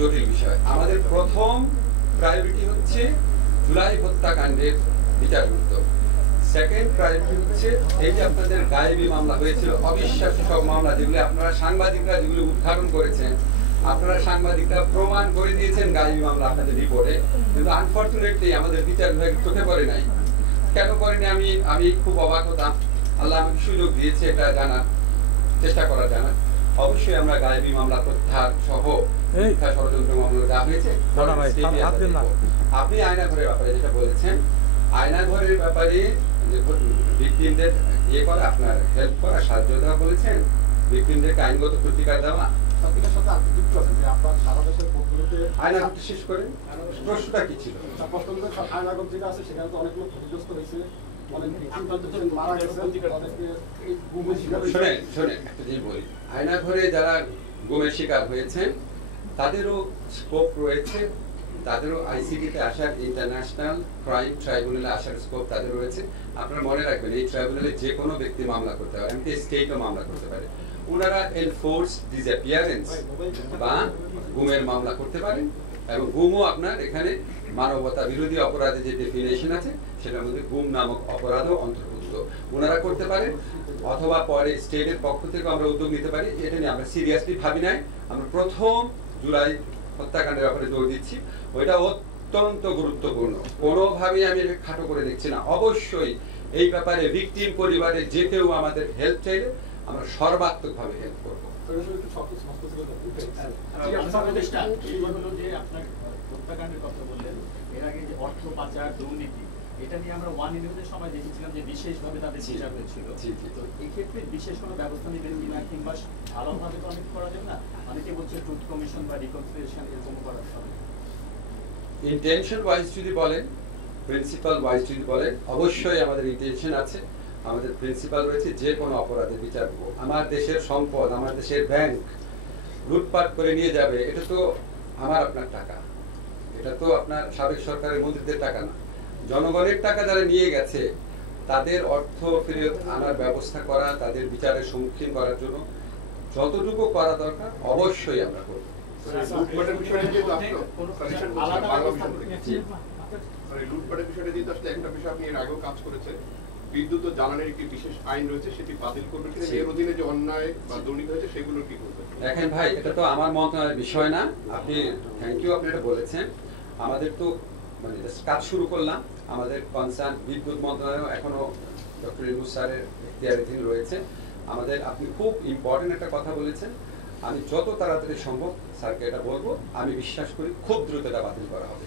জটিল বিষয়। আমাদের প্রথম প্রায়োরিটি হচ্ছে জুলাই হত্যাকাণ্ডের বিচারযুক্ত। সেকেন্ড প্রায়োরিটি হচ্ছে এই যে আপনাদের গায়েবী মামলা হয়েছিল, অবিশ্বাস্য সব মামলা, যেগুলো আপনারা সাংবাদিকরা যেগুলো উদ্ঘাটন করেছেন, আপনারা সাংবাদিকরা প্রমাণ করে দিয়েছেন গায়েবী মামলা আপনাদের রিপোর্টে, কিন্তু আনফর্চুনেটলি আমাদের বিচার বিভাগ চোখে পড়ে নাই। কেন পড়েনি আমি খুব অবাক হতাম। আল্লাহ আমাকে সুযোগ দিয়েছে এটা জানার, চেষ্টা করার জানার। অবশ্যই আমরা গায়েবী মামলা প্রত্যাহার সহ মিথ্যা ষড়যন্ত্র মামলা যা হয়েছে। আপনি আয়নাঘরের ব্যাপারে যেটা বলেছেন, আয়নাঘরের ব্যাপারে যে ভিকটিমদের ইয়ে করা, আপনার হেল্প করা, সাহায্য দেওয়া বলেছেন, ভিকটিমদেরকে আইনগত প্রতিকার দেওয়া, আয়নাঘরটি শেষ করেন। প্রশ্নটা কি ছিল? আয়নাঘর যেটা আছে সেখানে তো অনেক লোক ক্ষতিগ্রস্ত হয়েছে। আয়নাঘরে যারা গুমের শিকার হয়েছেন তাদেরও স্কোপ রয়েছে, তাদেরও আইসিটিতে আসার, ইন্টারন্যাশনাল ক্রাইম ট্রাইব্যুনালে আসার স্কোপ তাদের রয়েছে। আপনারা মনে রাখবেন এই ট্রাইব্যুনালে যে কোনো ব্যক্তি মামলা করতে পারে, এমনকি স্টেটও মামলা করতে পারে। ওনারা এনফোর্স ডিসঅ্যাপিয়ারেন্স বা গুমের মামলা করতে পারেন, এবং গুমও আপনার এখানে মানবতা বিরোধী অপরাধের যে ডেফিনেশন আছে সেটার মধ্যে গুম নামক অপরাধও অন্তর্ভুক্ত। ওনারা করতে পারেন, অথবা পরে স্টেটের পক্ষ থেকে আমরা উদ্যোগ নিতে পারি। এটা নিয়ে আমরা সিরিয়াসলি ভাবি নাই। আমরা প্রথম জুলাই হত্যাকাণ্ডের ব্যাপারে জোর দিচ্ছি, ওইটা অত্যন্ত গুরুত্বপূর্ণ। কোনোভাবেই আমি এটা খাটো করে দেখছি না। অবশ্যই এই ব্যাপারে ভিকটিম পরিবারে যে কেউ আমাদের হেল্প চাইলে আমরা সর্বাত্মকভাবে হেল্প করবো। এটা নিয়ে আমরা ওয়ান ইলেভেনের সময় দেখেছিলাম যে বিশেষভাবে তাদের বিচার হয়েছিল। তো এক্ষেত্রে বিশেষ কোনো ব্যবস্থা নেবেন কিনা, কিংবা ভালোভাবে তো অনেক করা যাবে না? অনেকে বলছে ট্রুথ কমিশন বা রিকনসিলিয়েশন এরকম করা হবে। ইন্টেনশন ওয়াইজ যদি বলেন, প্রিন্সিপাল ওয়াইজ যদি বলেন, অবশ্যই আমাদের ইন্টেনশন আছে। আমাদের প্রিন্সিপাল রয়েছে যে কোনো অপরাধের বিচার করব। আমার দেশের সম্পদ, আমার দেশের ব্যাংক লুটপাট করে নিয়ে যাবে, এটা তো আমার আপনার টাকা, এটা তো আপনার সাবেক সরকারের মন্ত্রীদের টাকা না। জনগণের টাকা যারা নিয়ে গেছে তাদের অর্থ ফেরত আনার ব্যবস্থা করা, তাদের বিচারের সম্মুখীন করার জন্য যতটুকু করা দরকার অবশ্যই আমরা করব। লুটপাটের বিষয়টা যেহেতু একটা বিষয় আপনি এর আগেও কাজ করেছেন, বিদ্যুৎ ও জ্বালানির একটি বিশেষ আইন রয়েছে, সেটি বাতিল করবে কিনা, এর অধীনে যে অন্যায় বা দুর্নীতি হয়েছে সেগুলো কি করবে? দেখেন ভাই, এটা তো আমার মন্ত্রণালয়ের বিষয় না। আপনি থ্যাংক ইউ, আপনি এটা বলেছেন। আমাদের তো মানে কাজ শুরু করলাম। আমাদের কনসার্ন বিদ্যুৎ মন্ত্রণালয় এখনো ডক্টর ইউনূস স্যারের এখতিয়ারাধীন রয়েছে। আমাদের, আপনি খুব ইম্পর্টেন্ট একটা কথা বলেছেন। আমি যত তাড়াতাড়ি সম্ভব স্যারকে এটা বলবো। আমি বিশ্বাস করি খুব দ্রুত এটা বাতিল করা হবে।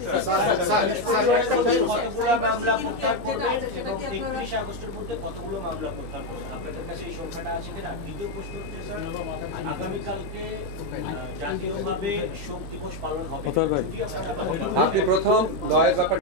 আপনি প্রথম 10 ব্যাপার